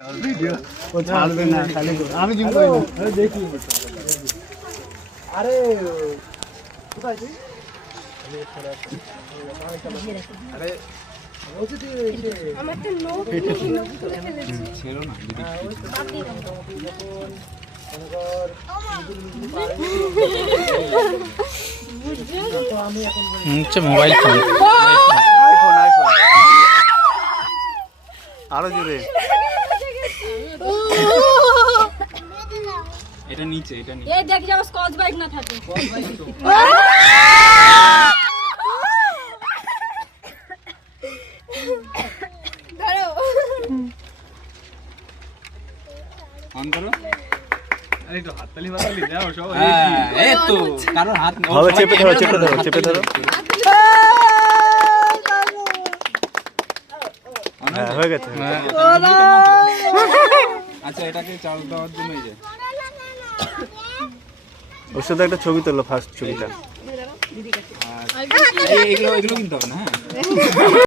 video ও ছাড়বে না খালি আমি জিম করি না দেখি আরে কোথায় তুই আরে আমার তো নোট ছেড়ো না মোবাইল ফোন আইফোন আরো জোরে এটা নিচে এই দেখ যে আমার স্কচ বাইক না থাকে দাঁড়াও অন করো আরে একটু হাততালি বাতালি দাও সবাই এই তো কারণ হাত হবে চেপে ধরো হ্যাঁ হয়ে গেছে আচ্ছা এটাকে চার্জ দেওয়ার জন্য এই যে ওর সাথে একটা ছবি তোলো ফার্স্ট ছবিটা এগুলো কিনতে হবে না হ্যাঁ